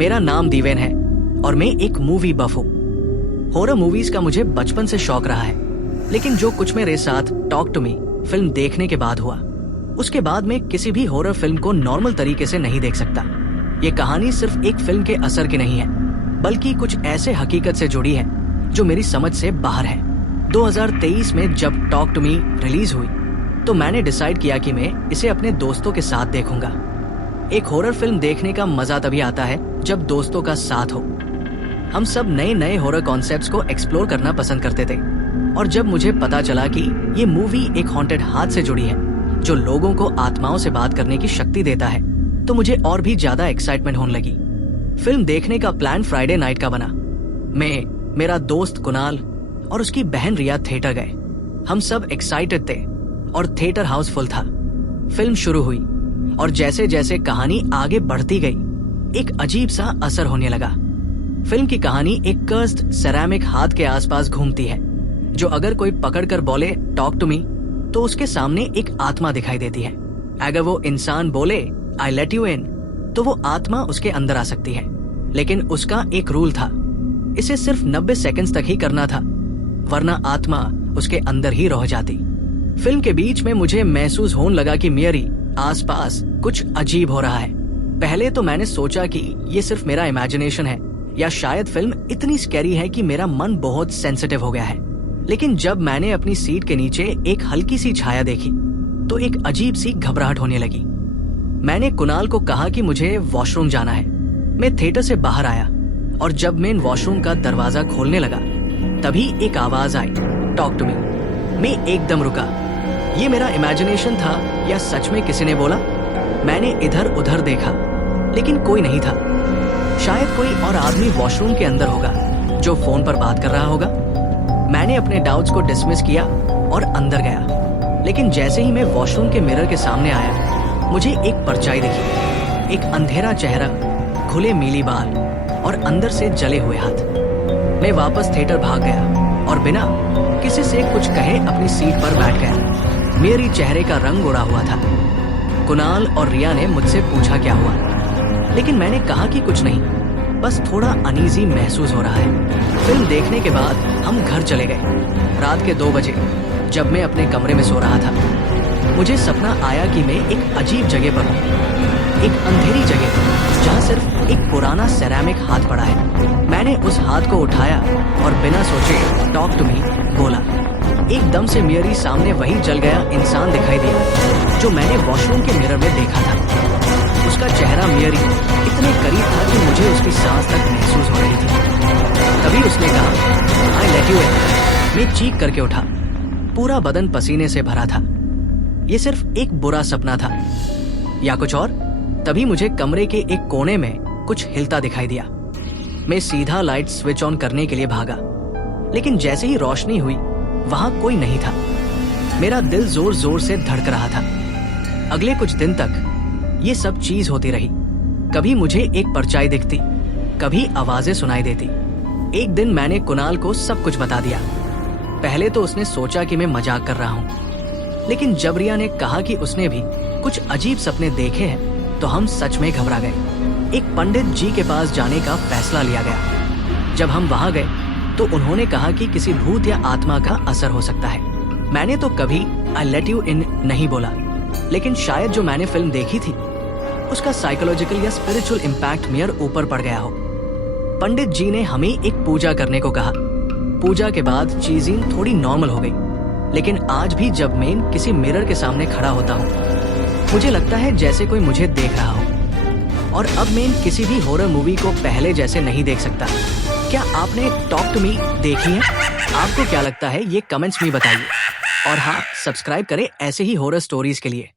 मेरा नाम दीवेन है और मैं एक मूवी बफ हूँ। हॉरर मूवीज का मुझे बचपन से शौक रहा है, लेकिन जो कुछ मेरे साथ टॉक टू मी फिल्म देखने के बाद हुआ, उसके बाद मैं किसी भी हॉरर फिल्म को नॉर्मल तरीके से नहीं देख सकता। ये कहानी सिर्फ एक फिल्म के असर की नहीं है, बल्कि कुछ ऐसे हकीकत से जुड़ी है जो मेरी समझ से बाहर है। 2023 में जब टॉक टू मी रिलीज हुई तो मैंने डिसाइड किया कि मैं इसे अपने दोस्तों के साथ देखूंगा। एक हॉरर फिल्म देखने का मजा तभी आता है जब दोस्तों का साथ हो। हम सब नए नए हॉरर कॉन्सेप्ट्स को एक्सप्लोर करना पसंद करते थे, और जब मुझे पता चला कि ये मूवी एक हॉन्टेड हाथ से जुड़ी है जो लोगों को आत्माओं से बात करने की शक्ति देता है, तो मुझे और भी ज्यादा एक्साइटमेंट होने लगी। फिल्म देखने का प्लान फ्राइडे नाइट का बना। मैं, मेरा दोस्त कुणाल और उसकी बहन रिया थिएटर गए। हम सब एक्साइटेड थे और थिएटर हाउस फुल था। फिल्म शुरू हुई और जैसे जैसे कहानी आगे बढ़ती गई, एक अजीब सा असर होने लगा। फिल्म की कहानी एक कर्स्ड सेरामिक हाथ के आसपास घूमती है, जो अगर कोई पकड़कर बोले टॉक टू मी तो उसके सामने एक आत्मा दिखाई देती है। अगर वो इंसान बोले आई लेट यू इन तो वो आत्मा उसके अंदर आ सकती है, लेकिन उसका एक रूल था, इसे सिर्फ 90 सेकंड्स तक ही करना था, वरना आत्मा उसके अंदर ही रह जाती। फिल्म के बीच में मुझे महसूस होने लगा कि मेरी आसपास कुछ अजीब हो रहा है। पहले तो मैंने सोचा कि ये सिर्फ मेरा इमेजिनेशन है या शायद फिल्म इतनी स्कैरी है कि मेरा मन बहुत सेंसिटिव हो गया है। लेकिन जब मैंने अपनी सीट के नीचे एक हल्की सी छाया देखी तो एक अजीब सी घबराहट होने लगी। मैंने कुणाल को कहा कि मुझे वॉशरूम जाना है। मैं थिएटर से बाहर आया और जब मैं वॉशरूम का दरवाजा खोलने लगा तभी एक आवाज आई, टॉक टू मी। मैं एकदम रुका। ये मेरा इमेजिनेशन था या सच में किसी ने बोला? मैंने इधर उधर देखा, लेकिन कोई नहीं था। शायद कोई और आदमी वॉशरूम के अंदर होगा जो फोन पर बात कर रहा होगा। मैंने अपने डाउट्स को डिसमिस किया और अंदर गया, लेकिन जैसे ही मैं वॉशरूम के मिरर के सामने आया, मुझे एक परछाई दिखी। एक अंधेरा चेहरा, खुले नीली बाल और अंदर से जले हुए हाथ। मैं वापस थिएटर भाग गया और बिना किसी से कुछ कहे अपनी सीट पर बैठ गया। मेरी चेहरे का रंग उड़ा हुआ था। कुणाल और रिया ने मुझसे पूछा क्या हुआ, लेकिन मैंने कहा कि कुछ नहीं, बस थोड़ा अनईजी महसूस हो रहा है। फिल्म देखने के बाद हम घर चले गए। रात के 2 बजे जब मैं अपने कमरे में सो रहा था, मुझे सपना आया कि मैं एक अजीब जगह पर हूँ, एक अंधेरी जगह जहाँ सिर्फ एक पुराना सेरामिक हाथ पड़ा है। मैंने उस हाथ को उठाया और बिना सोचे टॉक टू मी बोला। एकदम से मेरी सामने वही जल गया इंसान दिखाई दिया जो मैंने वॉशरूम के मिरर में देखा था। उसका चेहरा मेरी इतने करीब था कि मुझे उसकी सांस तक महसूस हो रही थी। तभी उसने कहा आई लेट यू इन। मैं चीख करके उठा। पूरा बदन पसीने से भरा था। ये सिर्फ एक बुरा सपना था या कुछ और? तभी मुझे कमरे के एक कोने में कुछ हिलता दिखाई दिया। मैं सीधा लाइट स्विच ऑन करने के लिए भागा, लेकिन जैसे ही रोशनी हुई वहां कोई नहीं था। मेरा दिल जोर जोर से धड़क रहा था। अगले कुछ दिन तक ये सब चीज होती रही। कभी मुझे एक परछाई दिखती, कभी आवाजें सुनाई देती। एक दिन मैंने कुणाल को सब कुछ बता दिया। पहले तो उसने सोचा कि मैं मजाक कर रहा हूँ, लेकिन जब रिया ने कहा कि उसने भी कुछ अजीब सपने देखे हैं तो हम सच में घबरा गए। एक पंडित जी के पास जाने का फैसला लिया गया। जब हम वहां गए तो उन्होंने कहा कि किसी भूत या आत्मा का असर हो सकता है। मैंने तो कभी आई लेट यू इन नहीं बोला, लेकिन शायद जो मैंने फिल्म देखी थी उसका साइकोलॉजिकल या स्पिरिचुअल इम्पैक्ट मेरे ऊपर पड़ गया हो। पंडित जी ने हमें एक पूजा करने को कहा। पूजा के बाद चीजें थोड़ी नॉर्मल हो गई, लेकिन आज भी जब मैं किसी मिरर के सामने खड़ा होता हूँ मुझे लगता है जैसे कोई मुझे देख रहा हो। और अब मैं किसी भी हॉरर मूवी को पहले जैसे नहीं देख सकता। क्या आपने टॉक टू मी देखी है? आपको क्या लगता है ये कमेंट्स में बताइए। और हाँ, सब्सक्राइब करें ऐसे ही हॉरर स्टोरीज के लिए।